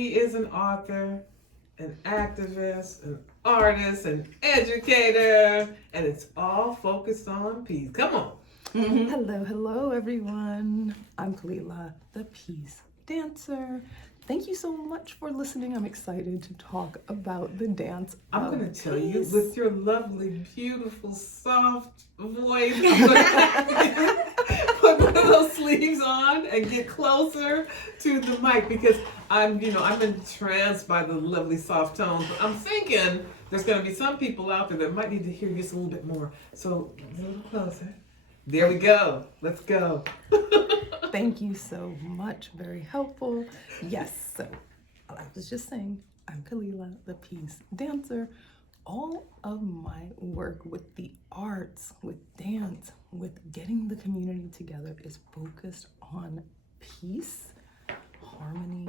He is an author, an activist, an artist, an educator, and it's all focused on peace. Come on. Hello, hello, everyone. I'm Kalila, the peace dancer. Thank you so much for listening. I'm excited to talk about the dance. I'm of going to tell you, peace. with your lovely, beautiful, soft voice, I'm going to put one of those sleeves on and get closer to the mic because I'm entranced by the lovely soft tones. But I'm thinking there's going to be some people out there that might need to hear just a little bit more. So a little closer. There we go. Let's go. Thank you so much. Very helpful. Yes, so I was just saying, I'm Kalila, the peace dancer. All of my work with the arts, with dance, with getting the community together is focused on peace, harmony,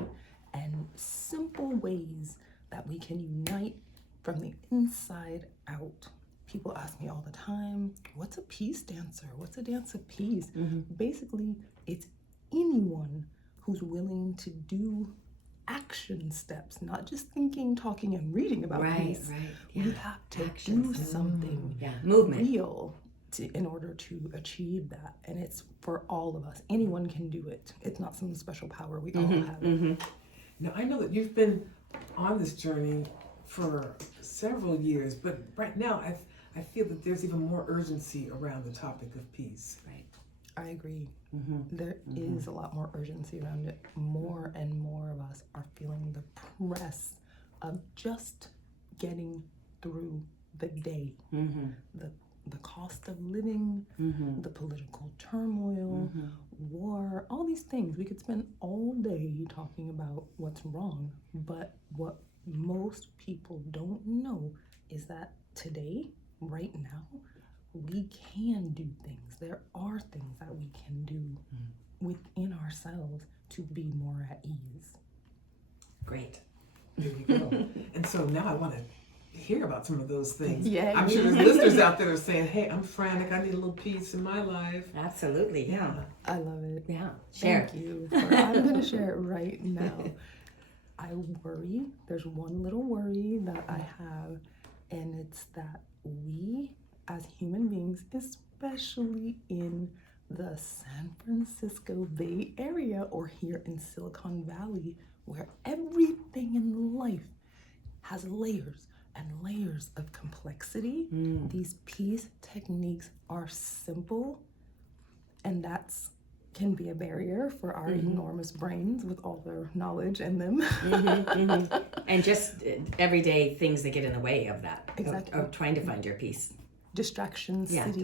and simple ways that we can unite from the inside out. People ask me all the time, what's a peace dancer? What's a dance of peace? Basically, it's anyone who's willing to do action steps, not just thinking, talking, and reading about peace. Yeah. We have to Actions. do something Movement. real in order to achieve that. And it's for all of us. Anyone can do it. It's not some special power. We all have it. Now, I know that you've been on this journey for several years, but right now I feel that there's even more urgency around the topic of peace. Right. I agree. There is a lot more urgency around it. More and more of us are feeling the press of just getting through the day. The cost of living, the political turmoil, war, all these things. We could spend all day talking about what's wrong, but what most people don't know is that today, right now, we can do things. There are things that we can do within ourselves to be more at ease. Great. There you go. And so now I want to hear about some of those things. Yay. I'm sure there's listeners out there that are saying, hey, I'm frantic. I need a little peace in my life. Absolutely. Yeah. I love it. Yeah. Share. Thank you. I'm going to share it right now. I worry. There's one little worry that I have, and it's that we as human beings, especially in the San Francisco Bay Area or here in Silicon Valley, where everything in life has layers and layers of complexity, these peace techniques are simple, and that's can be a barrier for our enormous brains with all their knowledge in them. And just everyday things that get in the way of that. Exactly. Of trying to find your peace. Distraction city.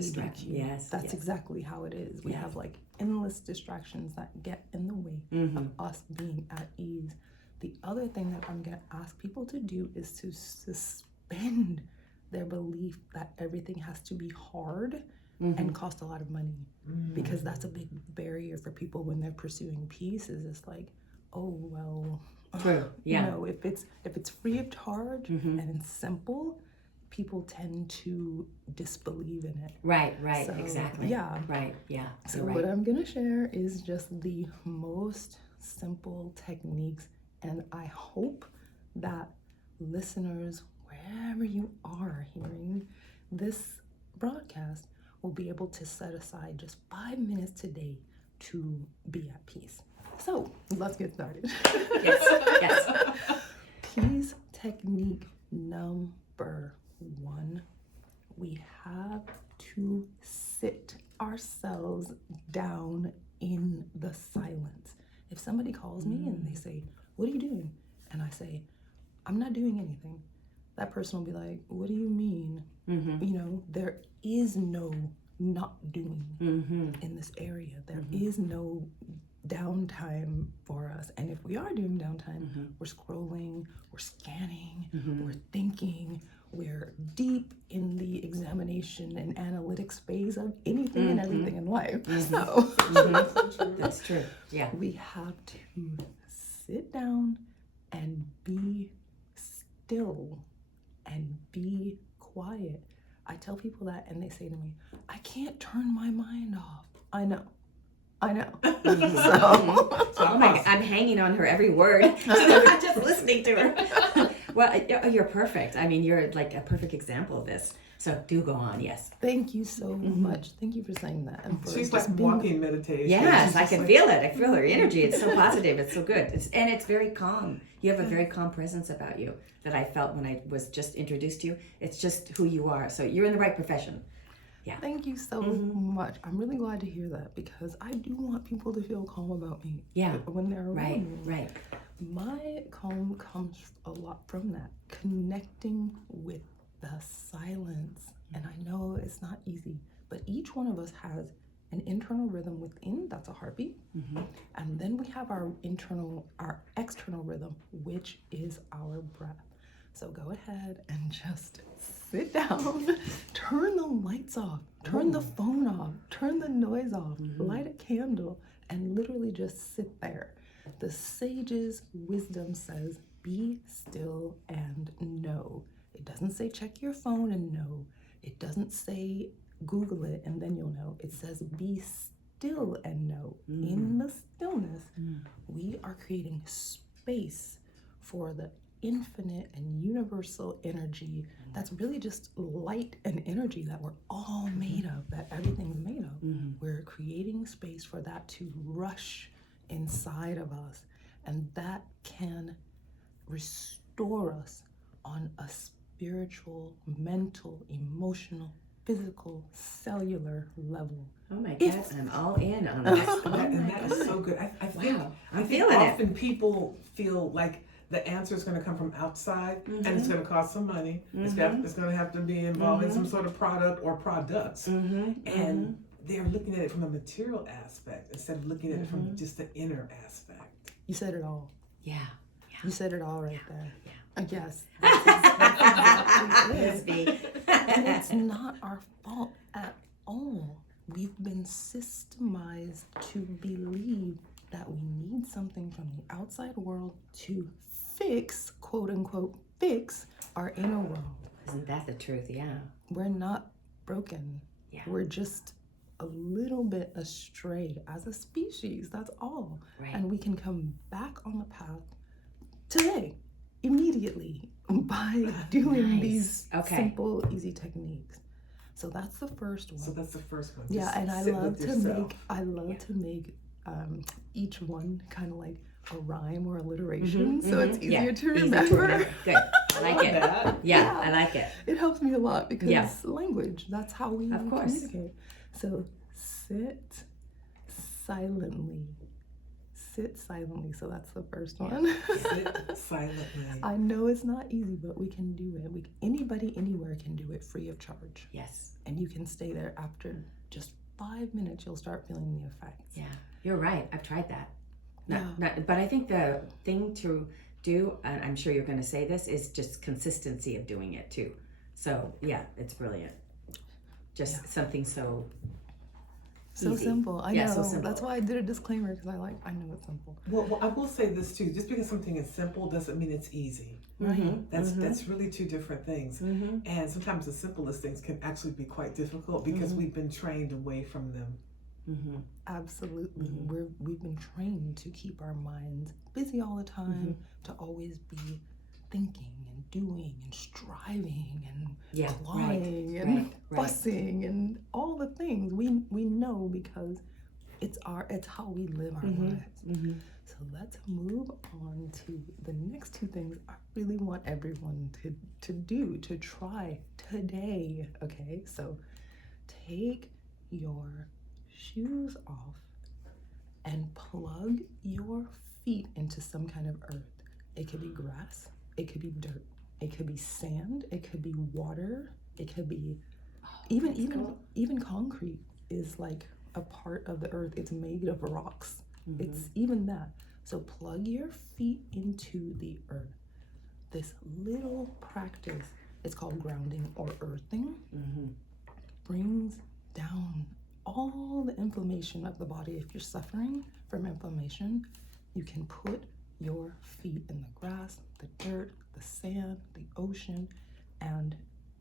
Yes. That's yes. exactly how it is. We have like endless distractions that get in the way of us being at ease. The other thing that I'm going to ask people to do is to suspend their belief that everything has to be hard and cost a lot of money, because that's a big barrier for people when they're pursuing peace. Is it's like, oh well, True. Yeah. you know, if it's free of charge and it's simple, people tend to disbelieve in it. Right. So, Exactly. yeah. Right. Yeah. So You're right. what I'm gonna share is just the most simple techniques, and I hope that listeners, wherever you are hearing this broadcast, will be able to set aside just 5 minutes today to be at peace. So let's get started. Yes. Peace technique number 1. We have to sit ourselves down in the silence. If somebody calls me and they say, what are you doing? And I say, I'm not doing anything. That person will be like, what do you mean? You know, there is no not doing in this area. There is no downtime for us. And if we are doing downtime, we're scrolling, we're scanning, we're thinking, we're deep in the examination and analytics phase of anything and everything in life. So That's true. Yeah. we have to sit down and be still and be quiet. I tell people that and they say to me, I can't turn my mind off. I know. I know. Oh my God, I'm hanging on her every word. I'm just listening to her. Well, you're perfect. I mean, you're like a perfect example of this. So do go on, yes. Thank you so much. Thank you for saying that. And for She's just like being- walking meditation. Yes, She's I just can like- feel it. I feel her energy. It's so positive. It's so good. And it's very calm. You have a very calm presence about you that I felt when I was just introduced to you. It's just who you are. So you're in the right profession. Thank you so much. I'm really glad to hear that because I do want people to feel calm about me. Yeah. When they're around Right, me. right. My calm comes a lot from that, connecting with the silence. And I know it's not easy, but each one of us has an internal rhythm within, that's a heartbeat. And then we have our external rhythm, which is our breath. So go ahead and just sit down, turn the lights off, turn the phone off, turn the noise off, light a candle, and literally just sit there. The sage's wisdom says, be still and know. It doesn't say check your phone and know. It doesn't say Google it and then you'll know. It says be still and know. In the stillness, we are creating space for the infinite and universal energy that's really just light and energy that we're all made of, that everything's made of. We're creating space for that to rush inside of us, and that can restore us on a spiritual, mental, emotional, physical, cellular level. Oh my God, I'm all in on this. And that is so good. I think, Wow, I think feeling it. often people feel like the answer is going to come from outside and it's going to cost some money. It's going to have to be involved in some sort of product or products. And they're looking at it from a material aspect instead of looking at it from just the inner aspect. You said it all. Yeah. You said it all right there. Yeah. I guess. That's exactly Yes, it. B. And it's not our fault at all. We've been systemized to believe that we need something from the outside world to fix, quote unquote, fix our inner world. Isn't that the truth? Yeah. We're not broken. Yeah. We're just a little bit astray as a species, that's all. Right. And we can come back on the path today, immediately, by doing Nice. these Okay. simple, easy techniques. So that's the first one. So that's the first one. Yeah, Just and I sit love with to yourself. make each one kind of like a rhyme or alliteration, so it's easier to remember. Good. I like it. That. Yeah, I like it. It helps me a lot because Yeah. language, that's how we Of course. communicate. So sit silently. Sit silently. So that's the first one. Sit silently. I know it's not easy, but we can do it. Anybody, anywhere can do it free of charge. Yes. And you can stay there after just 5 minutes, you'll start feeling the effects. Yeah. You're right. I've tried that. Yeah. But I think the thing to do, and I'm sure you're going to say this, is just consistency of doing it too. So yeah, it's brilliant. Just something so easy. Simple. I Yeah, know. so simple. That's why I did a disclaimer, because I know it's simple. Well, I will say this too. Just because something is simple doesn't mean it's easy. Right. That's really two different things. And sometimes the simplest things can actually be quite difficult because we've been trained away from them. Absolutely. We've been trained to keep our minds busy all the time, to always be thinking and doing and striving and clawing and fussing and all the things we know because it's how we live our lives. So let's move on to the next two things I really want everyone to try today. Okay, so take your shoes off and plug your feet into some kind of earth. It could be grass, it could be dirt, it could be sand, it could be water, it could be even concrete is like a part of the earth. It's made of rocks. It's even that. So plug your feet into the earth. This little practice, it's called grounding or earthing, brings down all the inflammation of the body. If you're suffering from inflammation, you can put your feet in the grass, the dirt, the sand, the ocean, and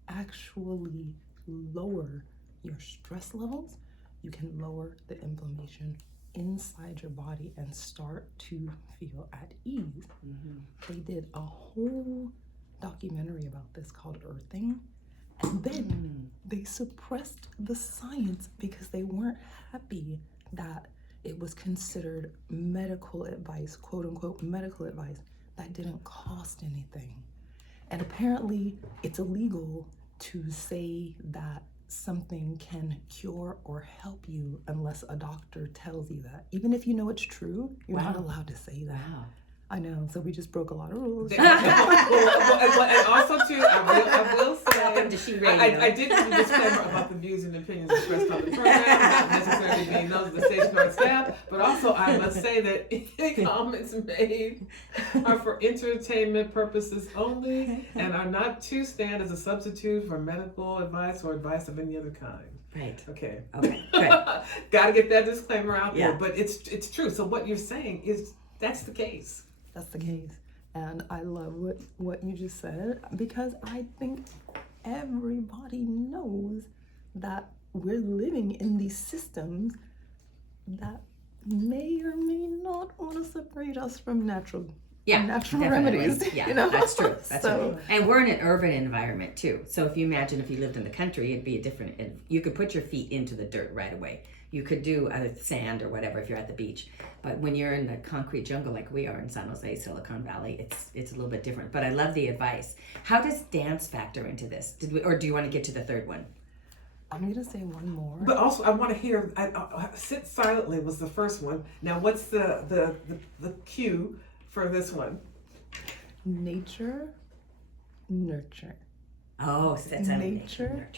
actually lower your stress levels. You can lower the inflammation inside your body and start to feel at ease. Mm-hmm. They did a whole documentary about this called Earthing, and then they suppressed the science because they weren't happy that it was considered medical advice, quote unquote medical advice, that didn't cost anything. And apparently it's illegal to say that something can cure or help you unless a doctor tells you that. Even if you know it's true, you're not allowed to say that. Wow. I know, so we just broke a lot of rules. And also too, I will say, Welcome to She Radio. I did give a disclaimer about the views and opinions expressed on the program, not necessarily being those of the station or staff, but also I must say that any comments made are for entertainment purposes only and are not to stand as a substitute for medical advice or advice of any other kind. Right. Okay. Okay. Good. Got to get that disclaimer out there, Yeah. but it's true. So what you're saying is that's the case. That's the case. And I love what you just said, because I think everybody knows that we're living in these systems that may or may not want to separate us from natural Definitely. remedies. Yeah, you know? that's true. That's So- true. And we're in an urban environment too. So if you imagine if you lived in the country, it'd be a different. You could put your feet into the dirt right away. You could do sand or whatever if you're at the beach. But when you're in the concrete jungle like we are in San Jose, Silicon Valley, it's a little bit different. But I love the advice. How does dance factor into this? Or do you want to get to the third one? I'm gonna say one more. But also, I want to hear. Sit silently was the first one. Now, what's the cue for this one? Nature, nurture. Oh, so that's a Nature.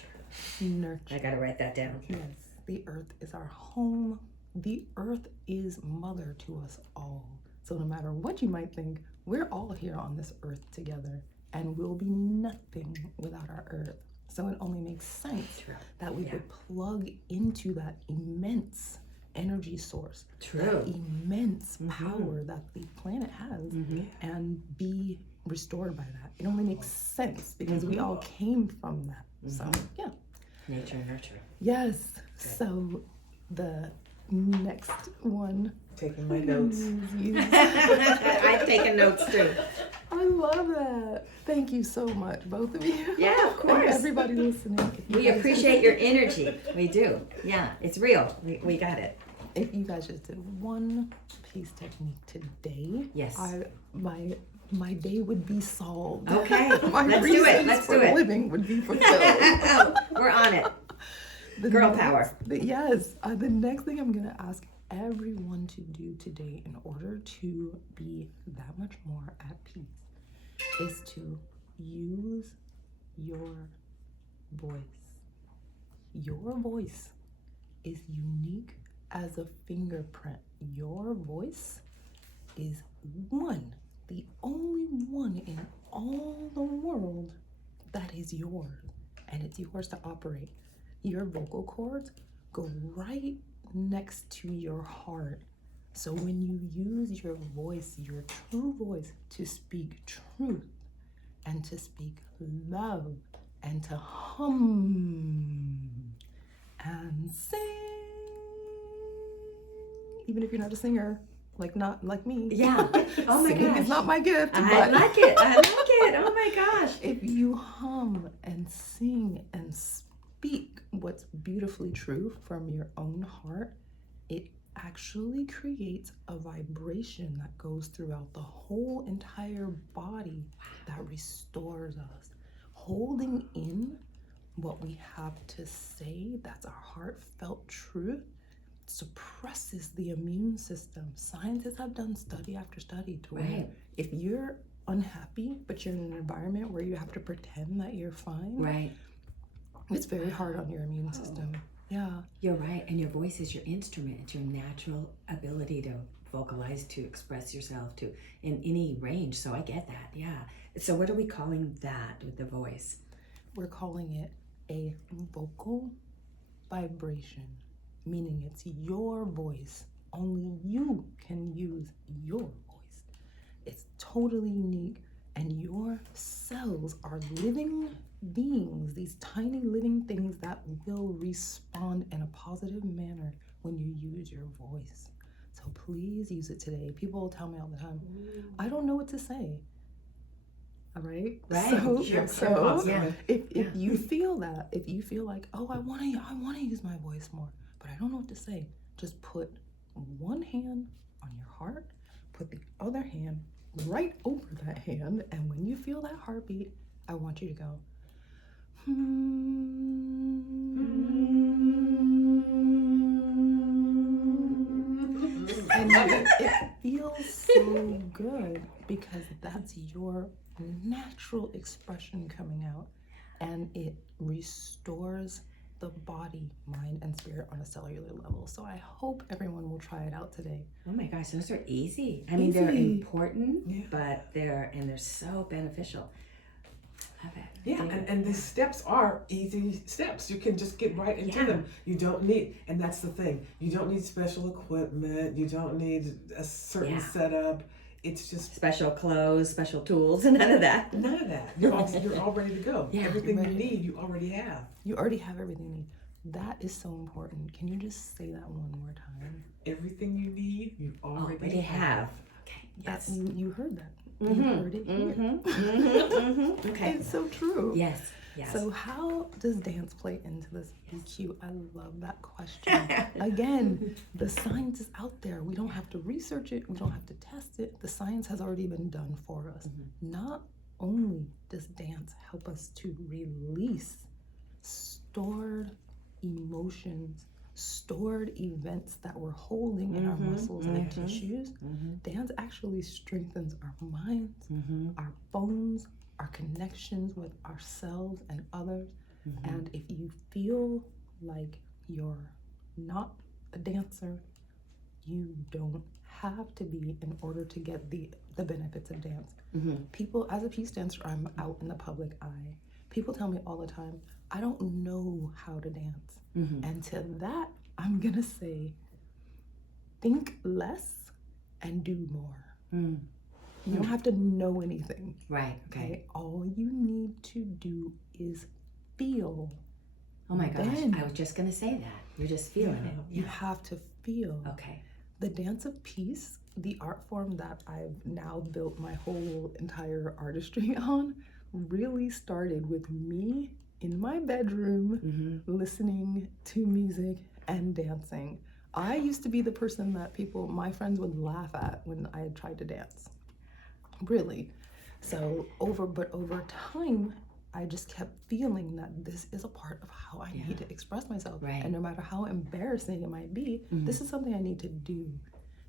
Nurture. I gotta write that down. Yes, the earth is our home. The earth is mother to us all. So no matter what you might think, we're all here on this earth together, and we'll be nothing without our earth. So it only makes sense that we would plug into that immense energy source, that immense power that the planet has, and be restored by that. It only makes sense because we all came from that. So yeah. Nature and nurture. Yes. So the next one. Taking my notes. I've taken notes too. I love that. Thank you so much, both of you. Yeah, of And course. everybody listening. If you We guys appreciate your energy. We do. Yeah, it's real. We got it. If you guys just did one piece technique today, Yes. my day would be solved. Okay, My let's do it. reasons Let's for do it. living would be fulfilled. We're on it. The Girl next- power. Yes. The next thing I'm gonna ask everyone to do today in order to be that much more at peace is to use your voice. Your voice is unique as a fingerprint. Your voice is the only one in all the world that is yours, and it's yours to operate. Your vocal cords go right next to your heart. So when you use your voice, your true voice, to speak truth and to speak love and to hum and sing, even if you're not a singer, not like me. Yeah. Oh my Singing gosh. is not my gift. I but like it. I like it. Oh my gosh. if you hum and sing and speak what's beautifully true from your own heart, it actually creates a vibration that goes throughout the whole entire body that restores us. Holding in what we have to say, that's our heartfelt truth, suppresses the immune system. Scientists have done study after study to where if you're unhappy, but you're in an environment where you have to pretend that you're fine, Right. it's very hard on your immune system. Yeah. You're right. And your voice is your instrument. It's your natural ability to vocalize, to express yourself to in any range. So I get that. Yeah. So what are we calling that with the voice? We're calling it a vocal vibration, meaning it's your voice. Only you can use your voice. It's totally unique, and your cells are living beings, these tiny living things that will respond in a positive manner when you use your voice. So please use it today. People will tell me all the time, I don't know what to say. All right. Right. So, Sure. so Yeah. if you feel that, if you feel like, oh, I want to use my voice more, but I don't know what to say, just put one hand on your heart, put the other hand right over that hand, and when you feel that heartbeat, I want you to go. And it feels so good because that's your natural expression coming out, and it restores the body, mind, and spirit on a cellular level. So I hope everyone will try it out today. Oh my gosh, those are easy. I mean, they're Easy. important, but they're so beneficial. Love it. Yeah, and the steps are easy steps. You can just get right into them. You don't need, and that's the thing, you don't need special equipment. You don't need a certain setup. It's just special clothes, special tools, and none of that. none of that. You're all ready to go. Yeah, Everything you need, you already have. You already have everything you need. That is so important. Can you just say that one more time? Everything you need, you already have. Okay. Yes. Yes. You heard that. You heard it here. Okay. It's so true. Yes. Yes. So how does dance play into this EQ? I love that question. Again, the science is out there. We don't have to research it. We don't have to test it. The science has already been done for us. Not only does dance help us to release stored emotions, stored events that we're holding in our muscles and tissues, dance actually strengthens our minds, our bones, our connections with ourselves and others. And if you feel like you're not a dancer, you don't have to be in order to get the benefits of dance. People, as a peace dancer, I'm out in the public eye. People tell me all the time, I don't know how to dance. And to that, I'm gonna say, think less and do more. You don't have to know anything. Right. Okay. All you need to do is feel. Oh my gosh, Then I was just gonna say that. You're just feeling it. you have to feel. Okay. The dance of peace, the art form that I've now built my whole entire artistry on, really started with me in my bedroom listening to music and dancing. I used to be the person that my friends would laugh at when I had tried to dance. Really. So over time, I just kept feeling that this is a part of how I need to express myself. Right. And no matter how embarrassing it might be, this is something I need to do.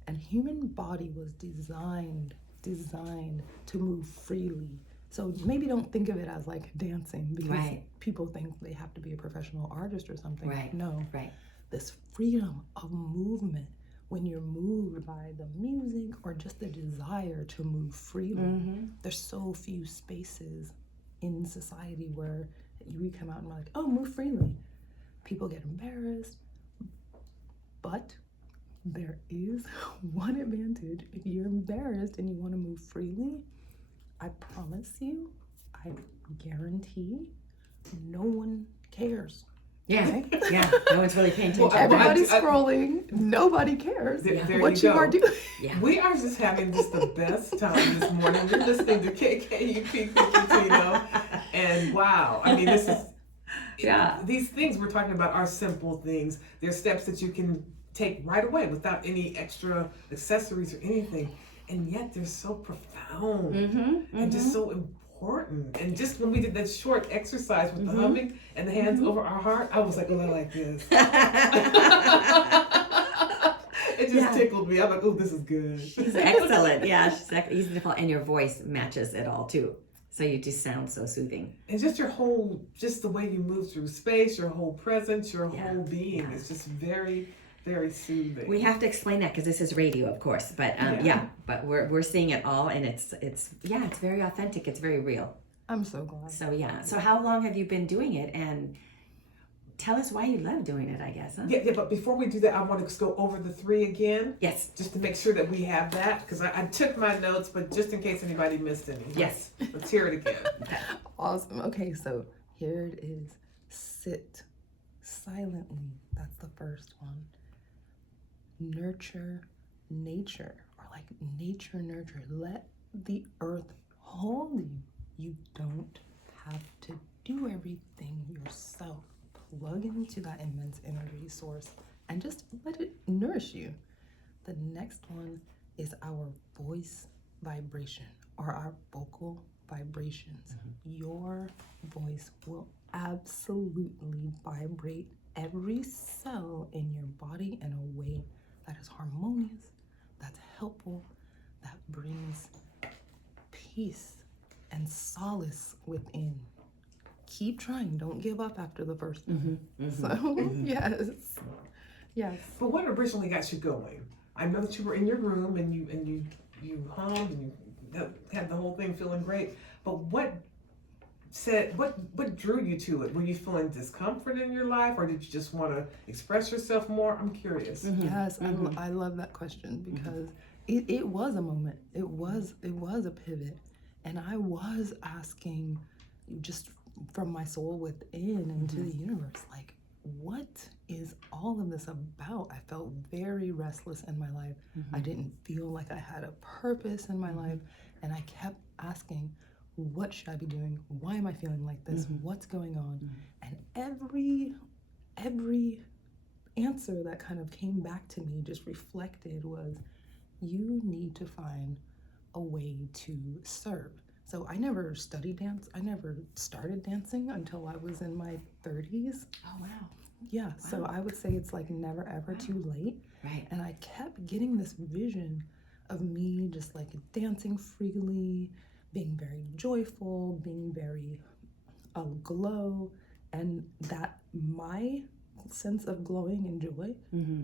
And human body was designed to move freely. So maybe don't think of it as like dancing, because people think they have to be a professional artist or something. Right. No. Right. This freedom of movement, when you're moved by the music or just the desire to move freely. There's so few spaces in society where we come out and we're like, oh, move freely. People get embarrassed. But there is one advantage. If you're embarrassed and you want to move freely, I promise you, I guarantee, no one cares. Yeah. Yeah. No one's really paying attention. Everybody's scrolling. Nobody cares There what you you are go. doing. We are just having just the best time this morning. We're listening to KKUP Cupertino, and wow, I mean, this is these things we're talking about are simple things. They're steps that you can take right away without any extra accessories or anything, and yet they're so profound and just so important. And just when we did that short exercise with the humming and the hands over our heart, I was like, oh, I like this. It just tickled me. I'm like, oh, this is good. She's excellent. Yeah, she's easy to follow, and your voice matches it all too. So you just sound so soothing. And just just the way you move through space, your whole presence, your whole being is just very, very soothing. We have to explain that because this is radio, of course. But but we're seeing it all, and it's very authentic. It's very real. I'm so glad. So So how long have you been doing it? And tell us why you love doing it, I guess. Huh? Yeah, but before we do that, I want to go over the 3 again. Yes. Just to make sure that we have that, because I took my notes, but just in case anybody missed any. Yes. Let's hear it again. Awesome. Okay, so here it is. Sit silently. That's the first one. Nurture nature, or like nature nurture. Let the earth hold you. You don't have to do everything yourself. Plug into that immense energy source and just let it nourish you. The next one is our voice vibration, or our vocal vibrations. Your voice will absolutely vibrate every cell in your body in a way that is harmonious, that's helpful, that brings peace and solace within. Keep trying. Don't give up after the first one. So, yes. But what originally got you going? I know that you were in your room and you hummed and you had the whole thing feeling great. But what drew you to it? Were you feeling discomfort in your life, or did you just want to express yourself more? I'm curious. Yes, I love that question, because it was a moment. It was a pivot, and I was asking, just from my soul within into the universe, like, what is all of this about? I felt very restless in my life. I didn't feel like I had a purpose in my life, and I kept asking, what should I be doing? Why am I feeling like this? What's going on? And every answer that kind of came back to me, just reflected, was, you need to find a way to serve. So I never studied dance. I never started dancing until I was in my 30s. Oh, wow. Yeah, Wow. so I would say it's like never ever too late. Right. And I kept getting this vision of me just like dancing freely, being very joyful, being very aglow, and that my sense of glowing and joy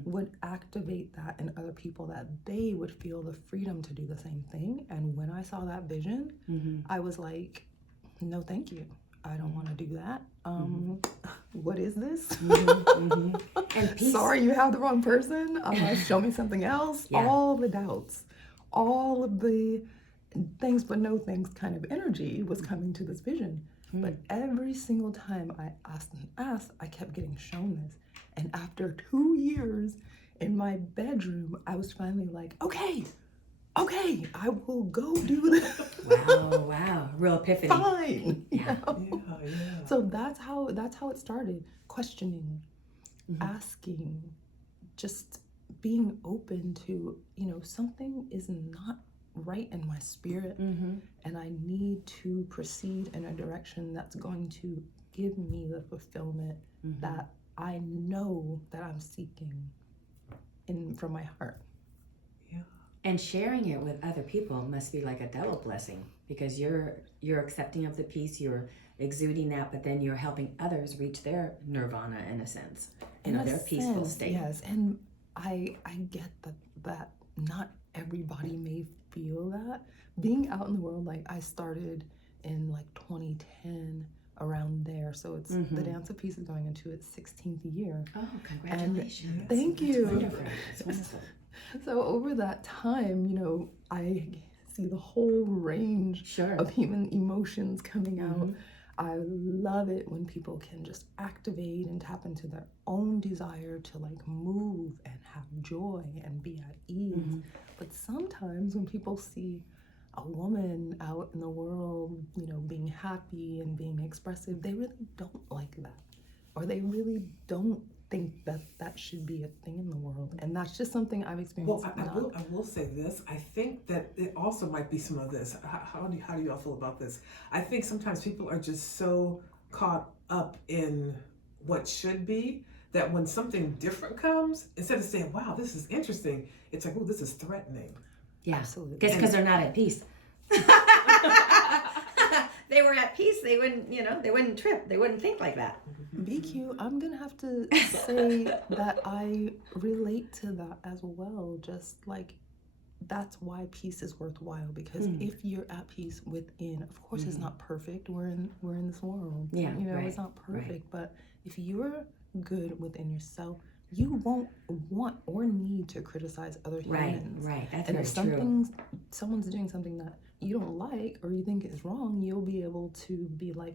would activate that in other people, that they would feel the freedom to do the same thing. And when I saw that vision, I was like, no, thank you. I don't want to do that. What is this? And peace. Sorry, you have the wrong person. Show me something else. Yeah. All the doubts, all of the thanks but no thanks kind of energy was coming to this vision. But every single time I asked, I kept getting shown this. And after 2 years in my bedroom, I was finally like, okay, I will go do this. Wow. Real epiphany. Fine. Yeah. So that's how it started. Questioning, asking, just being open to, something is not right in my spirit, and I need to proceed in a direction that's going to give me the fulfillment that I know that I'm seeking from my heart. And sharing it with other people must be like a double blessing, because you're accepting of the peace, you're exuding that, but then you're helping others reach their nirvana in a sense, their peaceful state. Yes, and I get that not everybody may feel that. Being out in the world, like I started in like 2010, around there, so it's the Dance of Peace is going into its 16th year. Oh, congratulations. And thank you. Wonderful. It's wonderful. So over that time, I see the whole range of human emotions coming out. I love it when people can just activate and tap into their own desire to like move and have joy and be at ease. But sometimes when people see a woman out in the world, being happy and being expressive, they really don't like that. Or they really don't think that should be a thing in the world. And that's just something I've experienced. Well, I will say this. I think that it also might be some of this. How do y'all feel about this? I think sometimes people are just so caught up in what should be that when something different comes, instead of saying, wow, this is interesting, it's like, oh, this is threatening. Yeah, absolutely. Because they're not at peace. They were at peace, they wouldn't, they wouldn't trip. They wouldn't think like that. BQ, I'm gonna have to say that I relate to that as well. Just like, that's why peace is worthwhile, because if you're at peace within, of course it's not perfect. We're in this world. Yeah, it's not perfect, but if you're good within yourself, you won't want or need to criticize other humans. Right. That's and very if true. someone's doing something that you don't like or you think is wrong, you'll be able to be like,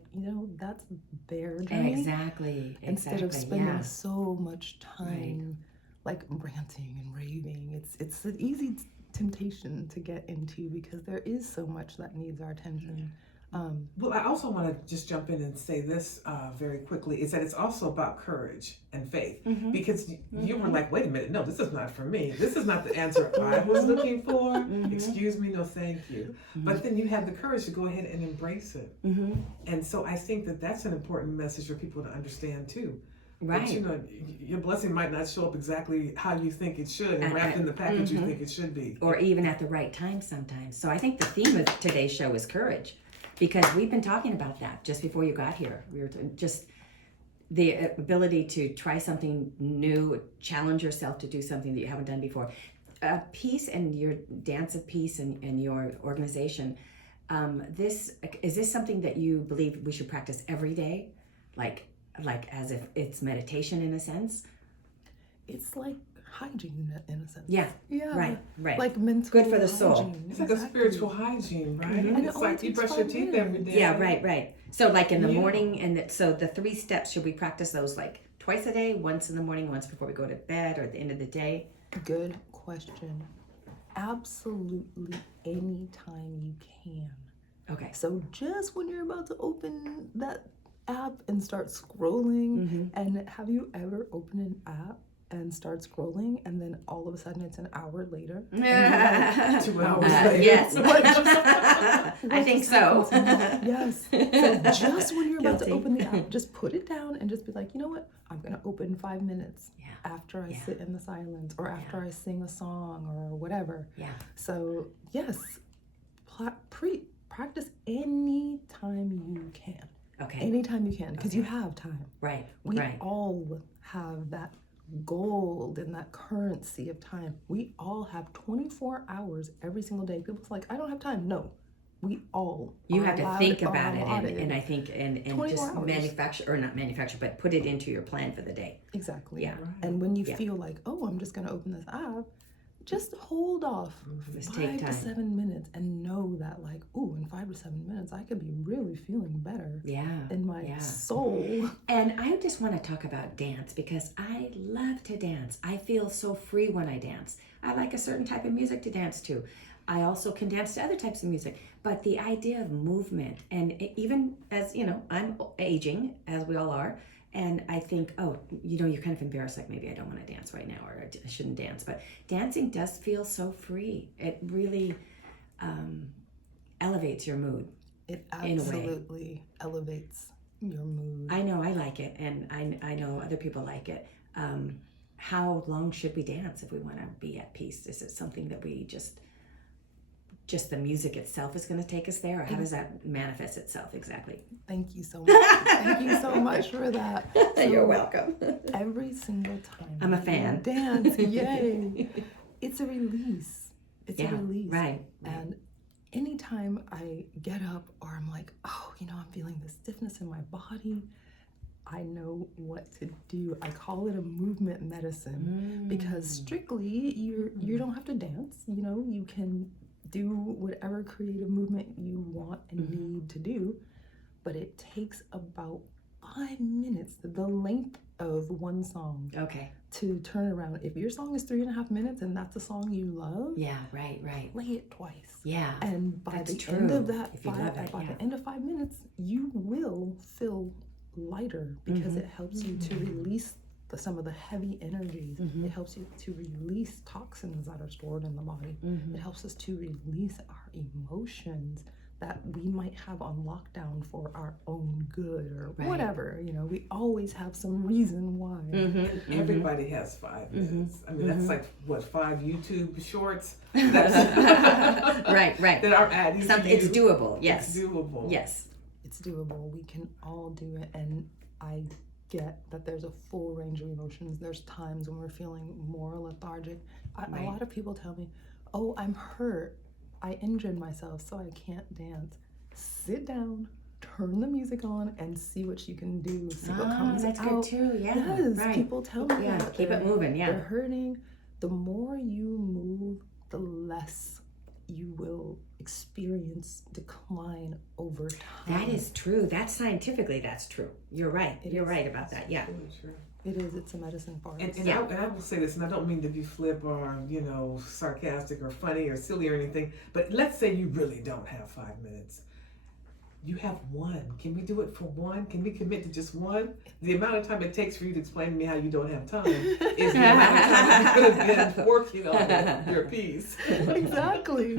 that's their journey. Exactly. Instead of spending so much time like ranting and raving. It's an easy temptation to get into because there is so much that needs our attention. Well, I also want to just jump in and say this very quickly, is that it's also about courage and faith. Because you were like, wait a minute, no, this is not for me. This is not the answer I was looking for. Excuse me, no thank you. But then you have the courage to go ahead and embrace it. And so I think that that's an important message for people to understand too. Right. But, you know, your blessing might not show up exactly how you think it should and wrapped in the package you think it should be. Or even at the right time sometimes. So I think the theme of today's show is courage. Because we've been talking about that just before you got here. We were just the ability to try something new, challenge yourself to do something that you haven't done before. Peace and your dance of peace and your organization. Is this something that you believe we should practice every day, like as if it's meditation in a sense? It's like hygiene in a sense. Yeah. Yeah. Right. Like mental Good for the soul. hygiene. It's like a spiritual hygiene, right? And It's like you brush your teeth every day. Yeah, right. So like in the morning, and so the 3 steps, should we practice those like twice a day, once in the morning, once before we go to bed, or at the end of the day? Good question. Absolutely anytime you can. Okay. So just when you're about to open that app and start scrolling, and have you ever opened an app and start scrolling and then all of a sudden it's an hour later? 2 hours later. Yes. I think so. Yes. So just when you're about to Guilty. open the app, just put it down and just be like, you know what? I'm going to open 5 minutes after I sit in the silence or after I sing a song or whatever. Yeah. So yes, practice any time you can. Okay. Anytime you can, because you have time. Right. We all have that gold and that currency of time. We all have 24 hours every single day. People's like, I don't have time. No, we all. You have to think about it, allotted. and I think and just hours. manufacture, but put it into your plan for the day. Exactly. Yeah. Right. And when you feel like, oh, I'm just going to open this app, just hold off Just 5 take to time. 7 minutes and know that, like, oh, in 5 to 7 minutes, I could be really feeling better in my soul. And I just want to talk about dance because I love to dance. I feel so free when I dance. I like a certain type of music to dance to. I also can dance to other types of music. But the idea of movement, and even as, you know, I'm aging, as we all are, and I think, oh, you know, you're kind of embarrassed, like maybe I don't want to dance right now, or I shouldn't dance. But dancing does feel so free. It really elevates your mood. It absolutely elevates your mood. I know I like it, and I know other people like it. How long should we dance if we want to be at peace? Is it something that we just the music itself is going to take us there, or how does that manifest itself exactly? Thank you so much. Thank you so much for that. You're welcome. Every single time I'm a fan. Dance, yay! It's a release. It's a release. Right. And anytime I get up or I'm like, oh, you know, I'm feeling this stiffness in my body, I know what to do. I call it a movement medicine because strictly you don't have to dance. You know, you can do whatever creative movement you want and need to do, but it takes about 5 minutes, the length of one song, to turn around. If your song is 3.5 minutes and that's a song you love, right, play it twice. Yeah, and by that's the true. end of that, If you love it, by the end of 5 minutes, you will feel lighter because it helps you to release some of the heavy energies. It helps you to release toxins that are stored in the body. It helps us to release our emotions that we might have on lockdown for our own good or whatever. You know, we always have some reason why. Everybody has 5 minutes. I mean, that's like, what, 5 YouTube shorts? That's right. That are adding something. It's doable. Yes. It's doable. Yes. It's doable. We can all do it. And I get that there's a full range of emotions. There's times when we're feeling more lethargic. A lot of people tell me, oh, I'm hurt. I injured myself, so I can't dance. Sit down, turn the music on, and see what you can do. See what comes that's out. good too. Yeah. Yes, right. people tell me that. Keep it moving. Yeah. They're hurting. The more you move, the less you will experience decline over time. That is true. That's scientifically, that's true. You're right. You're right about that. Yeah. Really true. It is. It's a medicine for us. And I will say this, and I don't mean to be flip or, sarcastic or funny or silly or anything, but let's say you really don't have 5 minutes. You have one. Can we do it for one? Can we commit to just one? The amount of time it takes for you to explain to me how you don't have time is the amount of time you could have been working on your piece. Exactly.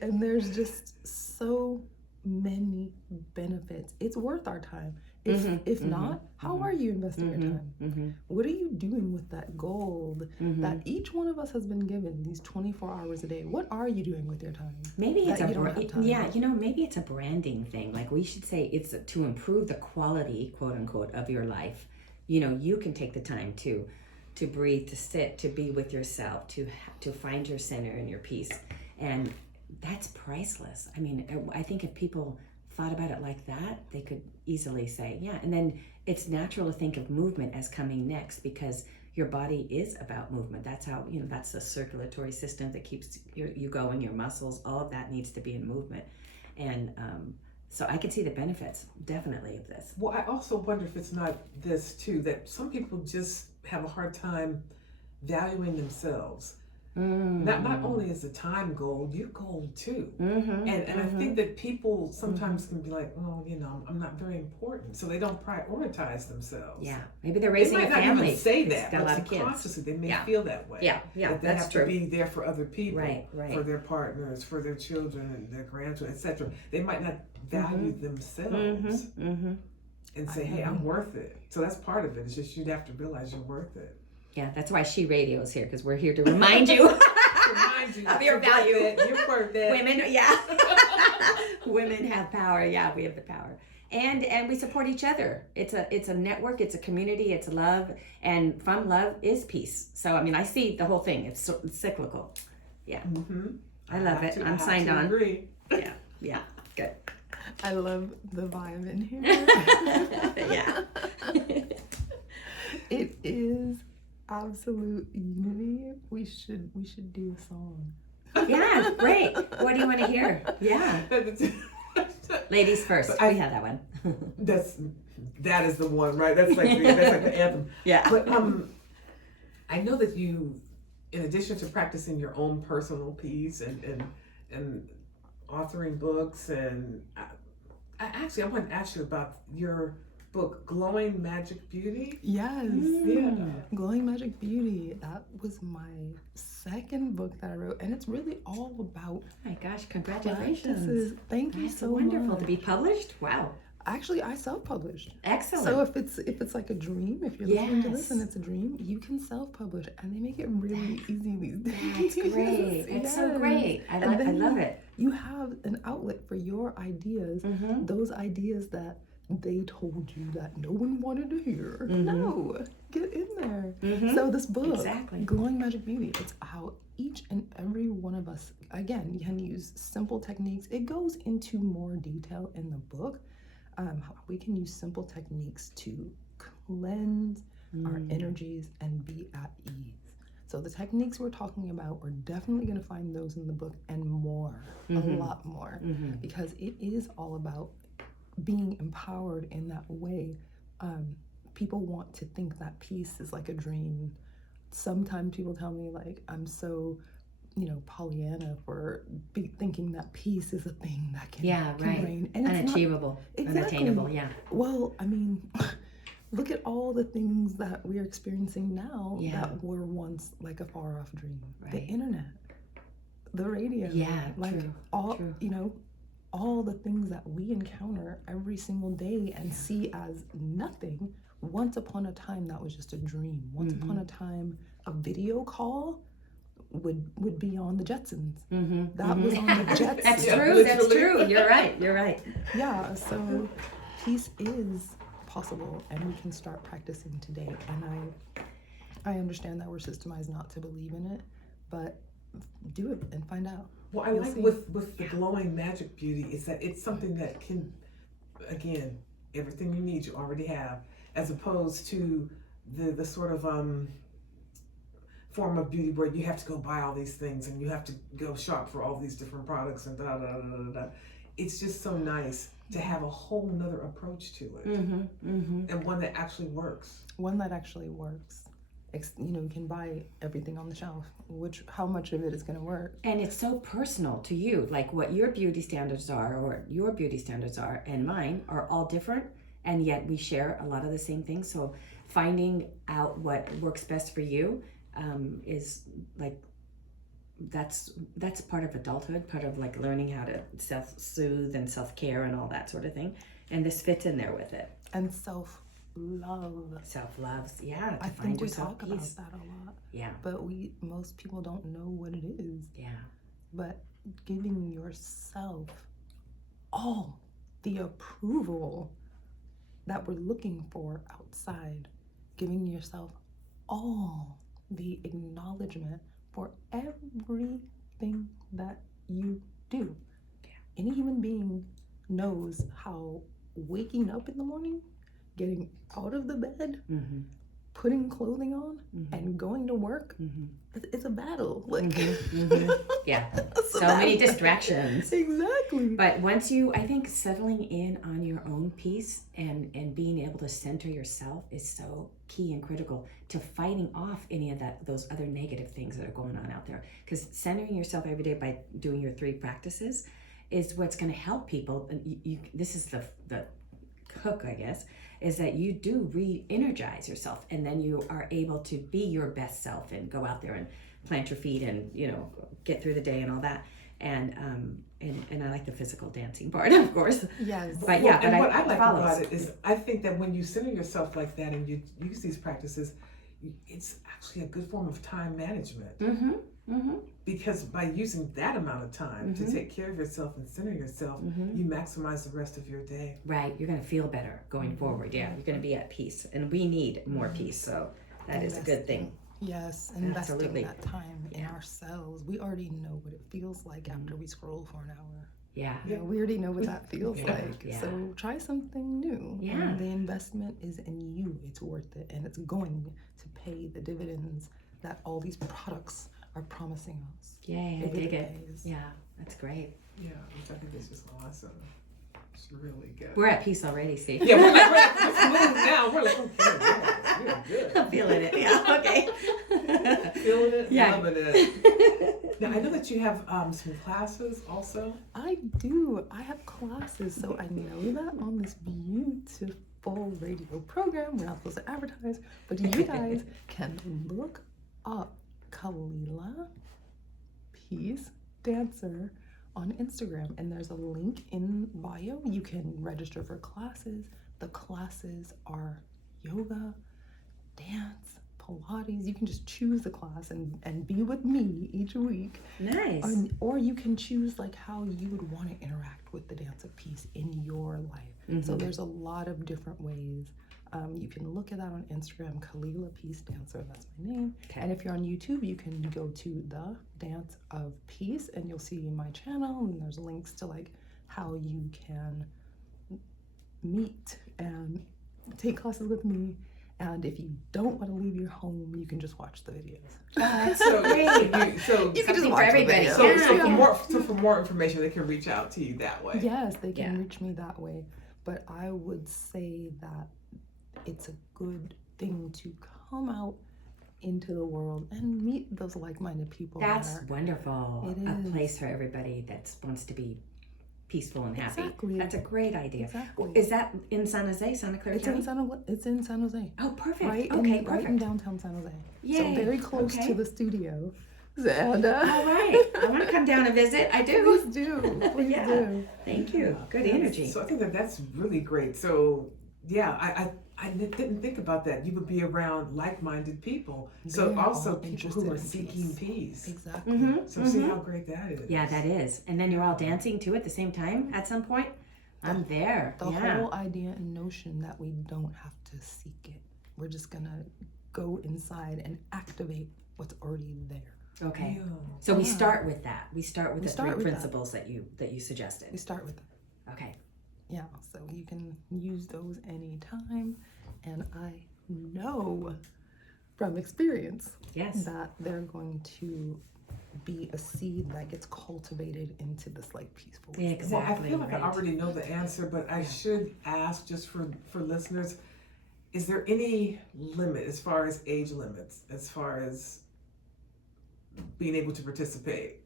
And there's just so many benefits. It's worth our time. If not, how are you investing your time? What are you doing with that gold that each one of us has been given, these 24 hours a day? What are you doing with your time? Maybe it's maybe it's a branding thing. Like we should say it's to improve the quality, quote unquote, of your life. You can take the time to breathe, to sit, to be with yourself, to find your center and your peace. And that's priceless. I mean, I think if people thought about it like that, they could easily say, yeah. And then it's natural to think of movement as coming next, because your body is about movement. That's how, that's the circulatory system that keeps you going, your muscles, all of that needs to be in movement. And so I can see the benefits, definitely, of this. Well, I also wonder if it's not this too, that some people just have a hard time valuing themselves. Not only is the time gold, you're gold too. And I think that people sometimes can be like, well, I'm not very important, so they don't prioritize themselves. Yeah, maybe they're raising a family. They might not even say that, got a lot but of kids. subconsciously they may feel that way. Yeah, that they that's have true. to be there for other people, right. for their partners, for their children and their grandchildren, etc. They might not value themselves and say, hey, I'm worth it. So that's part of it. It's just you'd have to realize you're worth it. Yeah, that's why She Radio's here, because we're here to remind you of your value. You're worth it. Women, women have power. Yeah, we have the power, and we support each other. It's a network. It's a community. It's love, and from love is peace. So I see the whole thing. It's cyclical. Yeah, I love it. I'm signed on. Agree. Yeah, good. I love the vibe in here. Yeah, it is absolute unity. We should do a song. Yeah, great. What do you want to hear? Yeah. Ladies first. We have that one. that is the one, right? That's like the anthem. Yeah. But I know that you, in addition to practicing your own personal piece and authoring books, and I want to ask you about your book, Glowing Magic Beauty. Yes. Yeah. Glowing Magic Beauty. That was my second book that I wrote, and it's really all about. Oh my gosh! Congratulations! Practices. Thank you That's so wonderful much. to be published. Wow. Actually, I self-published. Excellent. So if it's like a dream, if you're listening to this and it's a dream, you can self-publish, and they make it really easy these days. That's great. That's so great. I love it. You have an outlet for your ideas, those ideas that they told you that no one wanted to hear. No, get in there. So this book, Glowing Magic Beauty, it's how each and every one of us, again, can use simple techniques. It goes into more detail in the book. How we can use simple techniques to cleanse our energies and be at ease. So the techniques we're talking about, we're definitely going to find those in the book and more, a lot more, because it is all about being empowered in that way. People want to think that peace is like a dream. Sometimes people tell me like, I'm so, Pollyanna for thinking that peace is a thing that can reign. And unachievable, unattainable, Well, look at all the things that we're experiencing now that were once like a far off dream. Right. The internet, the radio, all the things that we encounter every single day and see as nothing. Once upon a time, that was just a dream. Once upon a time, a video call would be on the Jetsons. That was on the Jetsons. That's true. That's true. You're right. Yeah. So peace is possible, and we can start practicing today. And I understand that we're systemized not to believe in it, but do it and find out. Well, I like with the Glowing Magic Beauty is that it's something that can, again, everything you need you already have, as opposed to the sort of form of beauty where you have to go buy all these things and you have to go shop for all these different products and da da da da da. It's just so nice to have a whole nother approach to it, and one that actually works. One that actually works. You know, you can buy everything on the shelf. How much of it is going to work? And it's so personal to you, like what your beauty standards are, or your beauty standards are, and mine are all different, and yet we share a lot of the same things. So finding out what works best for you is like, that's part of adulthood, part of like learning how to self-soothe and self-care and all that sort of thing. And this fits in there with it. And self-love. Self-loves, yeah. I think we talk about that a lot. Yeah. But most people don't know what it is. Yeah. But giving yourself all the approval that we're looking for outside, giving yourself all the acknowledgement for everything that you do. Yeah. Any human being knows how waking up in the morning, getting out of the bed, putting clothing on, and going to work, it's a battle. Like, yeah, so many distractions. Exactly. But once I think settling in on your own peace and being able to center yourself is so key and critical to fighting off any of those other negative things that are going on out there. Because centering yourself every day by doing your 3 practices is what's going to help people. And this is the hook, I guess, is that you do re-energize yourself, and then you are able to be your best self and go out there and plant your feet and, you know, get through the day and all that. And I like the physical dancing part, of course. Yes. But yeah, and what I like about it is I think that when you center yourself like that and you use these practices, it's actually a good form of time management. Because by using that amount of time to take care of yourself and center yourself, you maximize the rest of your day. Right, you're going to feel better going forward. Yeah, you're going to be at peace, and we need more peace, so that is a good thing. Yes, investing Absolutely. that time in ourselves. We already know what it feels like after we scroll for an hour. Yeah. You know, we already know what that feels like. Yeah. So try something new. Yeah. And the investment is in you. It's worth it, and it's going to pay the dividends that all these products are promising us. Yay, I dig it. pays. Yeah, that's great. Yeah, which I think is just awesome. It's really good. We're at peace already, Steve. Yeah, we're smooth now. We're like, okay, yeah, we're good. I'm feeling it. Yeah, okay. Feeling it, Yeah. loving it. Now, I know that you have some classes also. I do. I have classes, so I know that on this beautiful radio program, we're not supposed to advertise, but you guys can look up Kalila Peace Dancer on Instagram, and there's a link in bio. You can register for classes. The classes are yoga, dance, Pilates. You can just choose the class and be with me each week. Nice. Or you can choose like how you would want to interact with the dance of peace in your life. So there's a lot of different ways. You can look at that on Instagram, Kalila Peace Dancer, that's my name. Okay. And if you're on YouTube, you can go to The Dance of Peace and you'll see my channel, and there's links to like how you can meet and take classes with me. And if you don't want to leave your home, you can just watch the videos. That's So great. So You can just for watch everybody. the videos. so for more information, they can reach out to you that way. Yes, they can Yeah. reach me that way. But I would say that it's a good thing to come out into the world and meet those like-minded people. That's wonderful. It A is. place for everybody that wants to be peaceful and happy. Exactly. That's a great idea. Exactly. Is that in San Jose, Santa Clara It's County? in San Jose. Oh, perfect. Right Okay, in, perfect. right in downtown San Jose. Yay. So very close Okay. to the studio. And All right. I want to come down and visit. I do. Please do. Please Yeah. do. Thank you. Good Yes. energy. So I think that's really great. So yeah, I didn't think about that. You would be around like-minded people. So They are also all people who interested are in seeking peace. Exactly. So see how great that is. Yeah, that is. And then you're all dancing too at the same time at some point. I'm there. The yeah. whole idea and notion that we don't have to seek it. We're just gonna go inside and activate what's already there. Okay. Yeah. So we Yeah. start with that. We start with We the start three with that. principles that you suggested. We start with that. Okay. Yeah, so you can use those anytime. And I know from experience Yes. that they're going to be a seed that gets cultivated into this like peaceful. Yeah, Well, I exactly. feel like right. I already know the answer, but I should ask just for listeners, is there any limit as far as age limits, as far as being able to participate?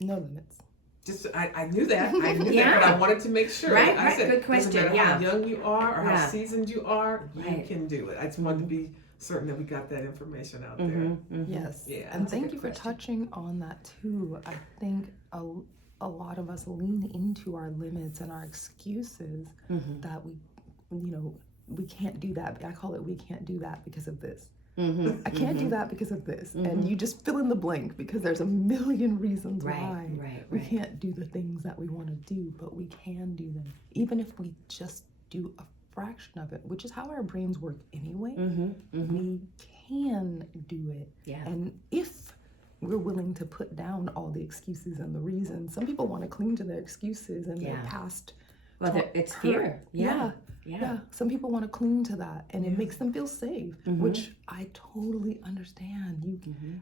No limits. Just I knew that. I knew Yeah. that, but I wanted to make sure. Right, I right. said, Good question, doesn't matter yeah. how young you are or how Yeah. seasoned you are, you Right. can do it. I just wanted to be certain that we got that information out there. Yes. Yeah, And that's a thank good you for question. touching on that too. I think a lot of us lean into our limits and our excuses that we can't do that. I call it we can't do that because of this. I can't do that because of this. And you just fill in the blank because there's a million reasons why we can't do the things that we want to do, but we can do them. Even if we just do a fraction of it, which is how our brains work anyway, we can do it. Yeah. And if we're willing to put down all the excuses and the reasons, some people want to cling to their excuses and their past. Well, it's fear. Yeah. Yeah, some people want to cling to that, and it makes them feel safe, which I totally understand.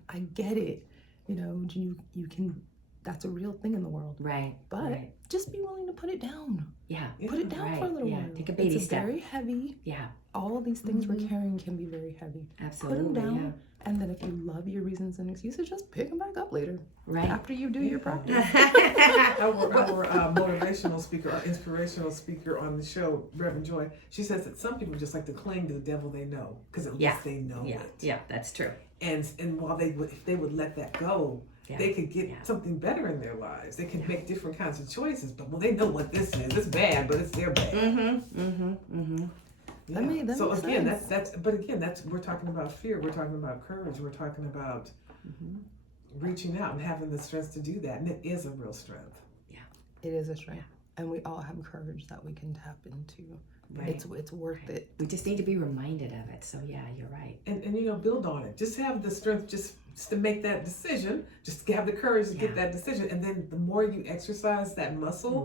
I get it. You can. That's a real thing in the world. Right. But just be willing to put it down. Yeah. Put it down for a little while. Take a baby it's step. Very heavy. Yeah. All of these things we're carrying can be very heavy. Absolutely. Put them down, and then if you love your reasons and excuses, just pick them back up later. Right. After you do your practice. Our motivational speaker, our inspirational speaker on the show, Reverend Joy, she says that some people just like to cling to the devil they know because at least they know it. Yeah, that's true. And while if they would let that go, they could get something better in their lives. They can make different kinds of choices. But they know what this is. It's bad, but it's their bad. Yeah. That So makes again, sense. that's we're talking about fear. We're talking about courage. We're talking about reaching out and having the strength to do that, and it is a real strength. It is a strength, and we all have courage that we can tap into. Right. It's worth it. We just need to be reminded of it. So yeah, you're right. And build on it. Just have the strength just to make that decision. Just have the courage to get that decision, and then the more you exercise that muscle,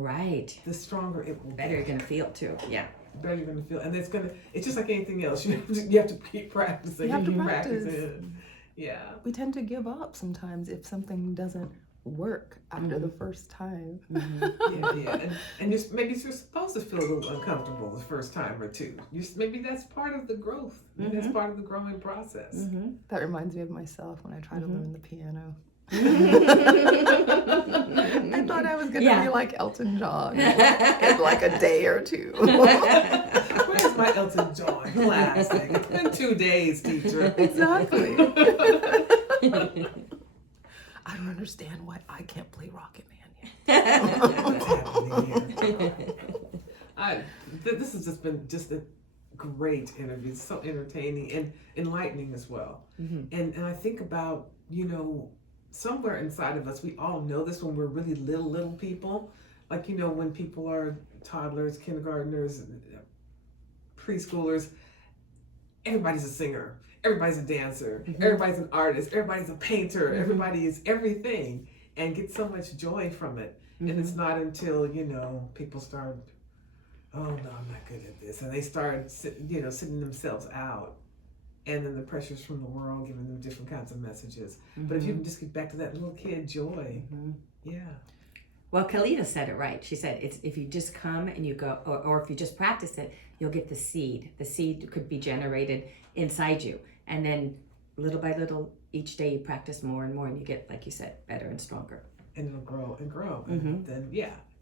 the stronger it will. Better you're gonna feel too. Yeah. Better you're gonna feel, and it's just like anything else. You have to keep practicing. You have to keep practice. practicing. Yeah. We tend to give up sometimes if something doesn't work after the first time. And maybe you're supposed to feel a little uncomfortable the first time or two. Maybe that's part of the growth. That's part of the growing process. That reminds me of myself when I try to learn the piano. I thought I was gonna be like Elton John in like a day or two. Where's my Elton John classic? It's been 2 days, teacher. Exactly. I don't understand why I can't play Rocket Man yet. What's happening here? This has just been a great interview. It's so entertaining and enlightening as well. And I think about, somewhere inside of us, we all know this when we're really little people. Like, when people are toddlers, kindergartners, preschoolers, everybody's a singer. Everybody's a dancer. Everybody's an artist. Everybody's a painter. Everybody is everything, and get so much joy from it. And it's not until people start, oh no, I'm not good at this, and they start sitting themselves out, and then the pressures from the world giving them different kinds of messages. But if you can just get back to that little kid joy, Well, Kalita said it right. She said, "It's if you just come and you go, or if you just practice it, you'll get the seed. The seed could be generated inside you, and then little by little, each day you practice more and more, and you get, like you said, better and stronger. And it'll grow and grow, and then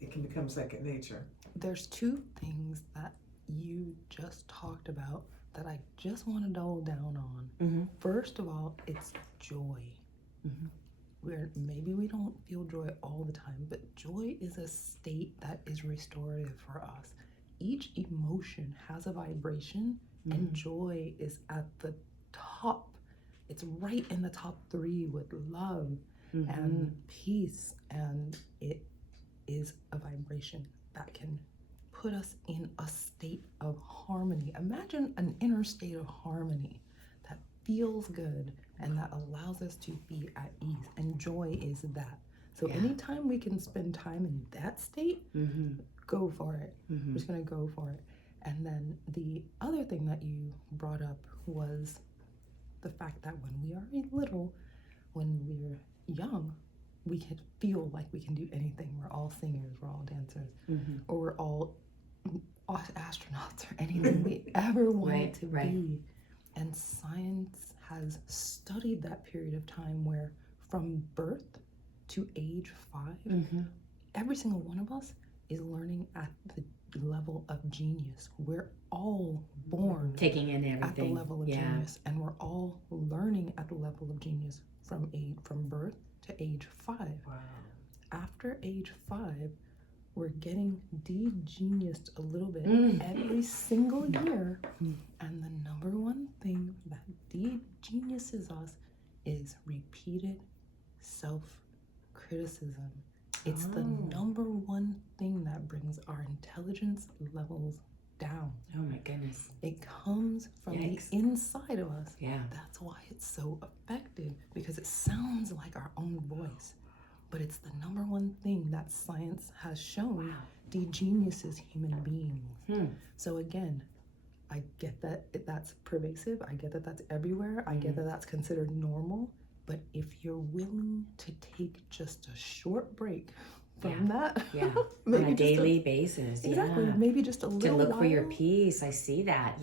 it can become second nature." There's two things that you just talked about that I just want to double down on. First of all, it's joy. Where maybe we don't feel joy all the time, but joy is a state that is restorative for us. Each emotion has a vibration, and joy is at the top. It's right in the top 3 with love and peace, and it is a vibration that can put us in a state of harmony. Imagine an inner state of harmony that feels good and that allows us to be at ease, and joy is that. So anytime we can spend time in that state, go for it. We're just gonna go for it. And then the other thing that you brought up was the fact that when we are little, when we're young, we can feel like we can do anything. We're all singers, we're all dancers, or we're all astronauts or anything we ever wanted to be. And science has studied that period of time where from birth to age 5, every single one of us is learning at the level of genius. We're all born taking in everything at the level of genius, and we're all learning at the level of genius from birth to age 5. Wow. After age 5, we're getting de-geniused a little bit every single year, and the number one thing that de-geniuses us is repeated self-criticism. It's the number one thing that brings our intelligence levels down. Oh my goodness. It comes from the inside of us. Yeah. That's why it's so effective, because it sounds like our own voice. But it's the number one thing that science has shown de-geniuses human beings. So again, I get that that's pervasive. I get that that's everywhere. I get that that's considered normal. But if you're willing to take just a short break from that, on a daily basis, exactly, maybe just a little to look while, for your peace. I see that,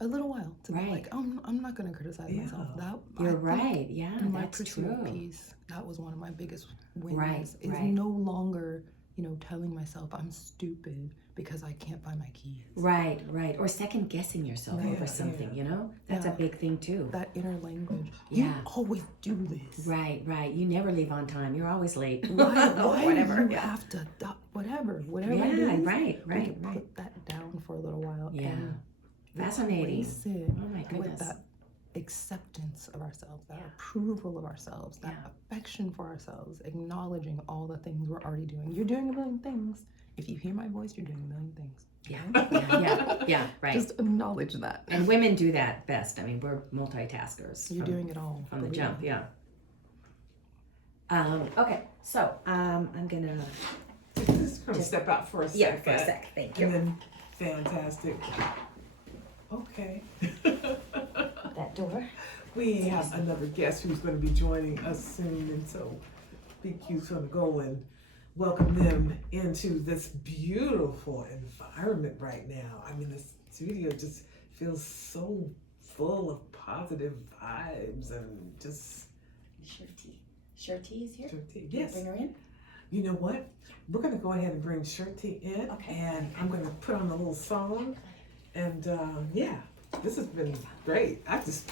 a little while to be like, I'm not going to criticize myself. That you're right, in my that's pursuit true. of peace, that was one of my biggest wins. Right, is no longer, telling myself I'm stupid because I can't find my keys. Right, or second guessing yourself over something, That's a big thing too. That inner language. You always do this. Right. You never leave on time. You're always late. Why whatever. You have to, whatever it is. Right. We can put that down for a little while. Yeah. And Fascinating. replace it Oh my goodness. with that acceptance of ourselves, that approval of ourselves, that affection for ourselves, acknowledging all the things we're already doing. You're doing a million things. If you hear my voice, you're doing a million things. Yeah, right. Just acknowledge that. And women do that best. I mean, we're multitaskers. You're doing it all. From the jump, okay, so I'm gonna Just step out for a second. Yeah, for a sec. Thank you. And then, fantastic. Okay. That door. We have another guest who's going to be joining us soon, and so BQ's going to go and welcome them into this beautiful environment right now. I mean, this studio just feels so full of positive vibes and just... Shirty is here? Shirty, Can yes. you bring her in? You know what? We're going to go ahead and bring Shirty in, and I'm going to put on a little song, and this has been great. I just...